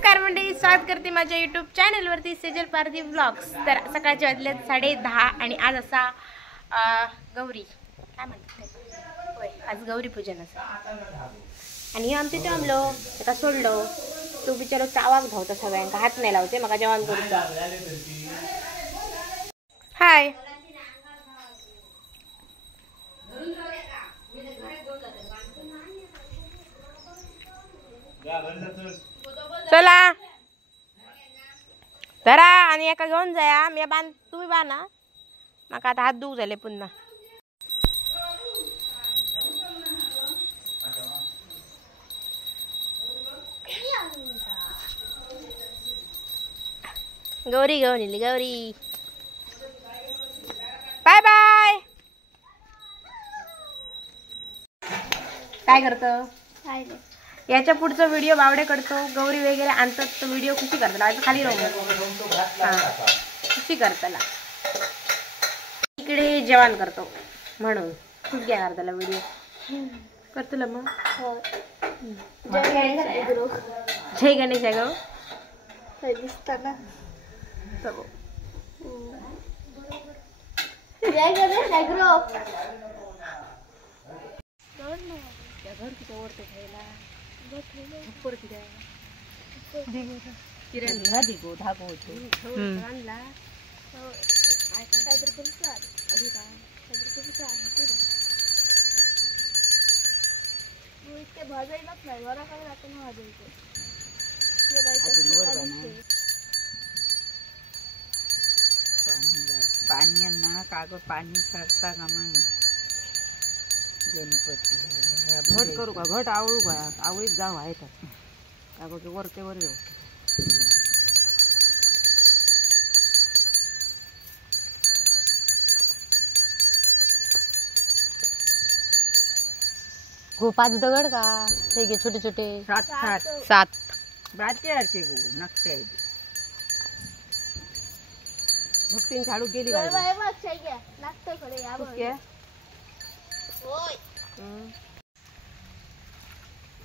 नमस्कार मंडळी, स्वागत करते माझ्या यूट्यूब चॅनलवरती सेजल पारधी व्लॉग्स। तर सकाळचे वाजले 10:30 आणि आज असा गौरी काय म्हणतात होय, आज गौरी पूजन असं आणि आमचे थांबलो आता सोडलो तो बिचारो चावाक धावता सगळ्यांका हात नाही लावते मग जेवण करतो। हाय चला धरा आणि एका घेऊन जाया मी बांध तुम्ही बांधा मग आता हात दुख झाले पुन्हा। गौरी घेऊन येली गौरी बाय बाय। काय करतो याच्या पुढचा व्हिडिओ बावडे करतो गौरी वगैरे आणतात तो व्हिडिओ खुशी करताला खाली राहू खुशी करताला इकडे जेवण करतो म्हणून खूप घ्या करताला व्हिडिओ करतला मग जय गणेश आहे गो दिसताना जय गणेश ॲग्रो घर किती ओरते खायला ऊपर किरण धादी गो धागो होतो आणला काहीतरी करूचा आधी का काहीतरी करूचा तू इतके भाजायलाच नाही वरा काय राहते ना भाजायचं ते बाई पाणी ना कागद पाणी सरता कामा गणपती घट करू का घट आवळू का आवळीत जाऊ आहे का बघ वरते वर जाऊ गो 5 दगड का हे घे छोटे छोटे 7 बाचे के गो नक्ते भक्तीन झाडू गेली का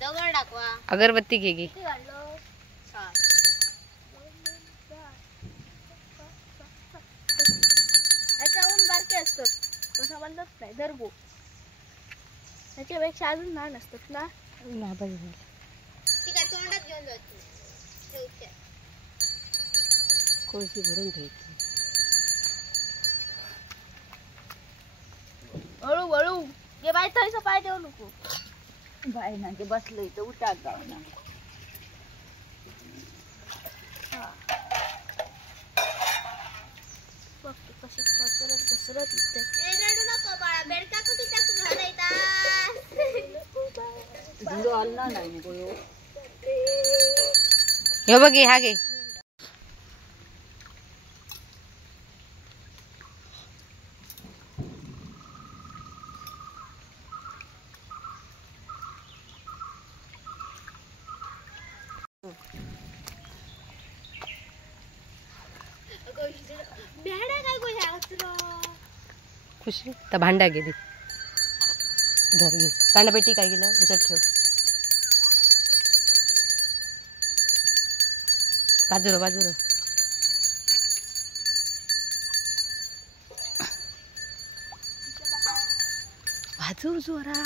दगड टाकवा अगरबत्ती घे गी त्याच्याहून बारके असतात कसं म्हणतात नाही दरगो त्याच्यापेक्षा अजून लहान असतात ना ती काय तोंडात घेऊन जाते कोळशी भरून ठेवते हळू हळू ये बाई थंयचं पाय देऊ नको बाई ना ते बसलं इथं उठात जाऊ ना बघते कशी कसरत कसरत इथे रडू नको बाळा बेडका का किती तू घालायता धुंडो आलना नाही नको हे बघ हा घे खुशी तर भांडा घे धर घे कांडापेटी काय गेलं याच्यात ठेव बाजूरो बाजूरो बाजू जोरा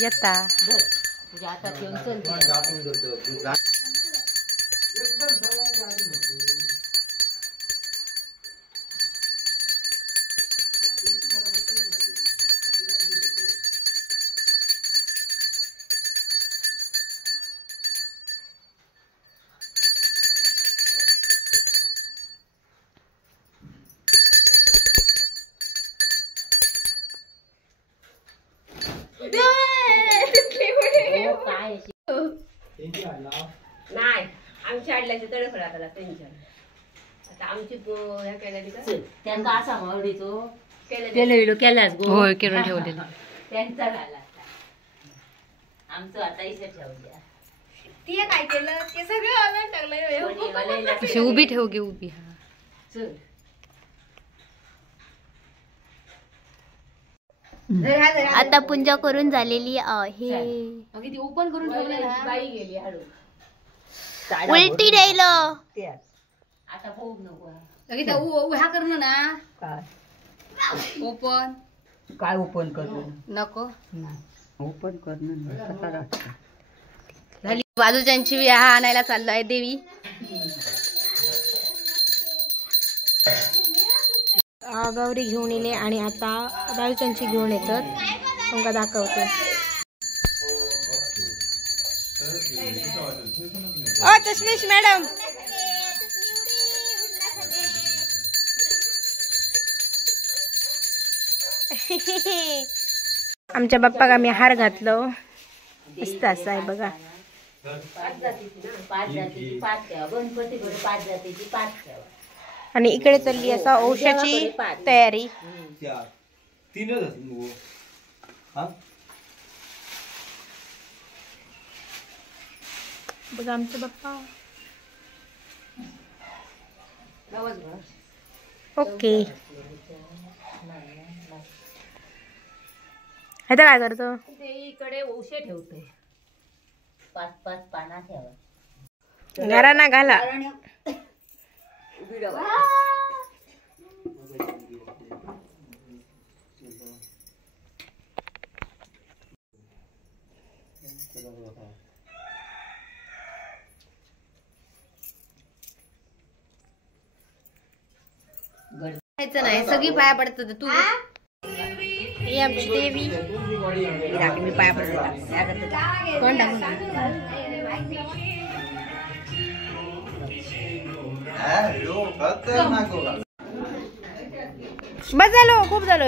येता तुझ्या हातात येऊन चल नाही आमच्या आडल्याचे तडफड आता त्यांच्या आता आमची ह्या केल्या त्यांना असा मरडीचो केलाच गो होय करून ठेवलेला त्यांचा झाला आमचं आता इथे ठेवल्या ती काय केलं ते सगळं अलग टाकलं उभी ठेव गे उभी हा चल आता पूजा करून झालेली आहे ती ओपन करून ठेवलेला बाई गेली हळू उलटी द्यायला आता होऊ नको ह्या करणं ना काय ओपन काय ओपन करणं नको ओपन करणं झाली बाजूच्यांची विवाह आणायला चाललो आहे देवी गौरी घेऊन येले आणि आता बाजूच्यांची घेऊन येतात तुमका दाखवते चष्मीश मॅडम आमच्या बाप्पाक आम्ही हार घातलो मस्त असं आहे बघा 5 जातीची 5 ठेवा गणपतीकडे 5 जातीची 5 ठेवा आणि इकडे चालली असा औषधाची तयारी बघा आमचा बाप्पा ओके आता काय करतो इकडे औषध ठेवतोय 5 पाना ठेवा घराना घाला नाही सगळी पाया पडत तू ही आमची देवी मी पाया पडत कोण बस झालो खूप झालो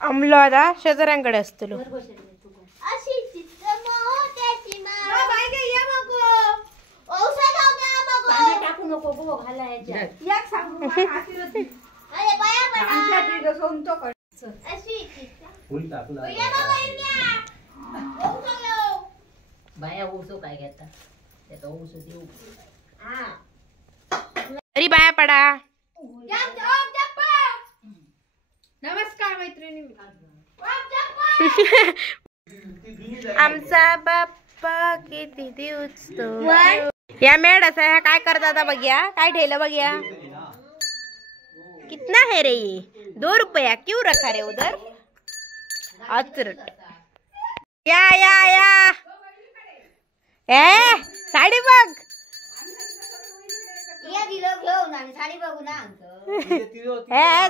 अमलो आता शेजाऱ्यांकडे असतो टाकू नको गो घालायच्या बाया ओसो काय घेता त्याचा ओसो देऊ तरी बाया पडा नमस्कार मैत्रिणी आमचा बाप्पा किती दिवसतो या मेड असा ह्या काय करतात बघ्या काय ठेवलं बघ्या कितना है रे ये 2 रुपया क्यों रखा रे उधर अचरट या ए साडी बघ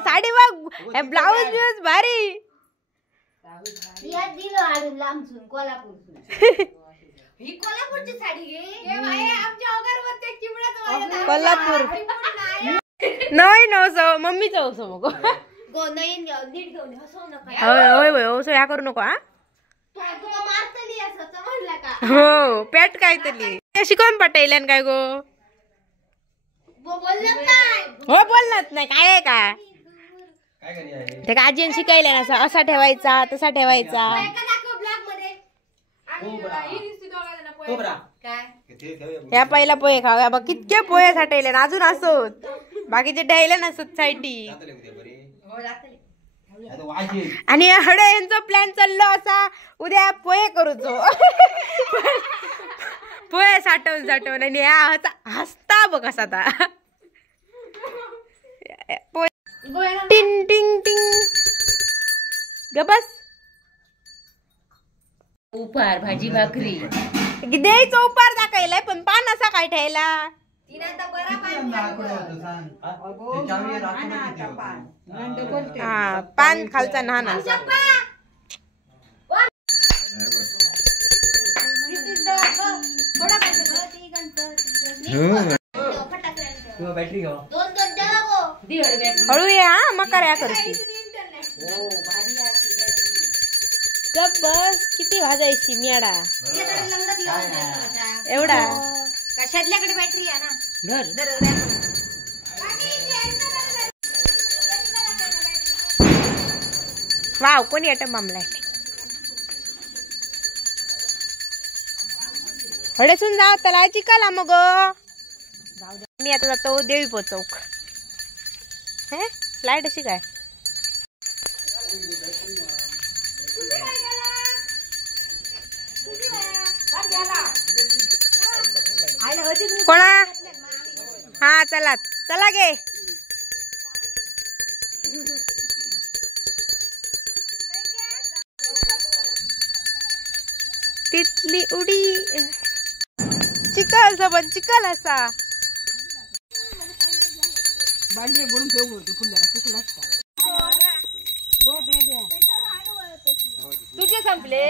साडी बघ ब्लाऊज बिऊज भारी कोल्हापूर नाही नवसो मम्मीच ओसो मग होय होय ओसो या करू नको हा हो पेट काय तरी शिकवून पटेल काय गो हो बोलणार नाही काय आहे का ते आजीन शिकायला ना असा ठेवायचा तसा ठेवायचा या पहिला पोहे खाऊया बघ कितके पोहे साठवले ना अजून असोत बाकीचे द्यायला नसत साठी आणि हडे यांचा प्लॅन चाललो असा उद्या पोहे करूचो पोहे साठवून आणि हसता बघ असा टिंग टिंग टिंग ग बस. उपार भाजी भाकरी द्यायचं उपार दाखवलाय पण पान असा काय ठेवला. हा पान खालचा लहान असा. हळू ये हा मग काय करते. बस किती वाजायची मेडा एवढा कशातल्याकडे बॅटरी आहे ना घर. वाव कोणी अटम मामलाय हडेसून जाव त्याला चिकाला मग. मी आता जातो देवी पोचौक. हे लाईट अशी काय कोणा. हा चला चला गे. तिथली उडी चिकल सबन चिकल असा. बांडी बोलून ठेव बोलतो फुलला सुकला तुझे संपले.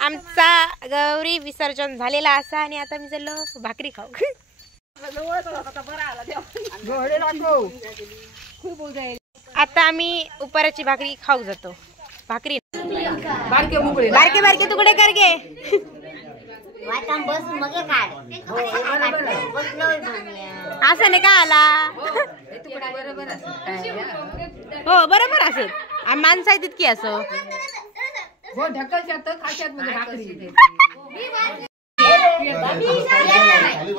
आमचा गौरी विसर्जन झालेला असा आणि आता मी चाललो भाकरी खाऊ. आता आम्ही उपाराची भाकरी खाऊ जातो. भाकरी बारके बारके तुकडे कर गे. असं नाही का आला. हो बरोबर असत माणसं आहे तितकी असं.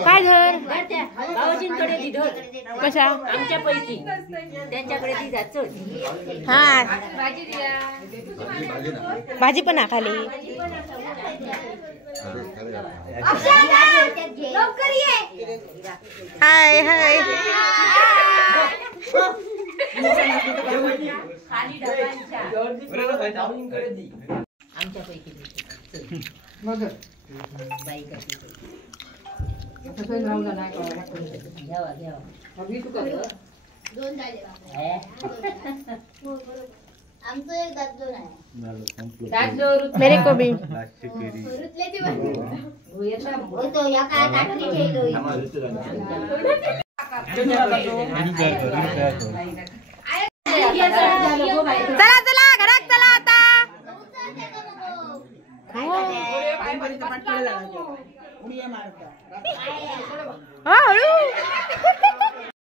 काय धर कशा आमच्या पैकी त्यांच्याकडे ती जात. हा भाजी पण खाली. हाय हाय आमच्या पैकी मेरे को भी चला चला घरात चला आता.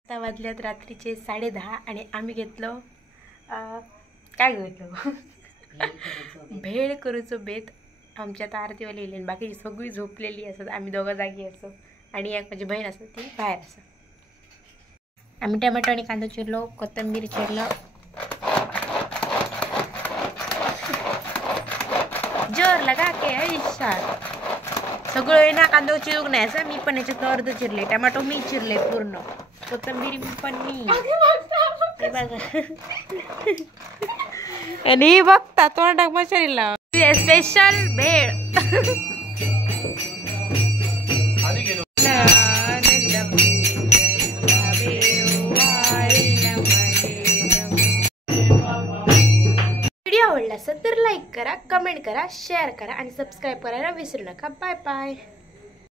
आता वाजल्यात रात्रीचे 10:30 आणि आम्ही घेतलो काय घेतलो भेळ करूचो बेत. आमच्यात आरतीवाली येईल बाकी सगळी झोपलेली असत. आम्ही दोघं जागी असो आणि एक माझी बहीण असत ती बाहेर असत. आम्ही टोमॅटो आणि कांदा चिरलो कोथिंबीर चिरलो. जोर लगा के आयुष्यात सगळं आहे ना. कांदा चिरूक नाही असं मी पण याच्यात अर्ध चिरले. टोमॅटो मी चिरले पूर्ण. कोथिंबीर पण मी. आणि बघता तोंडाक मशालीला स्पेशल भेळ. व्हिडिओ आवडला असेल तर लाईक करा, कमेंट करा, शेअर करा आणि सबस्क्राईब करायला विसरू नका. Bye bye.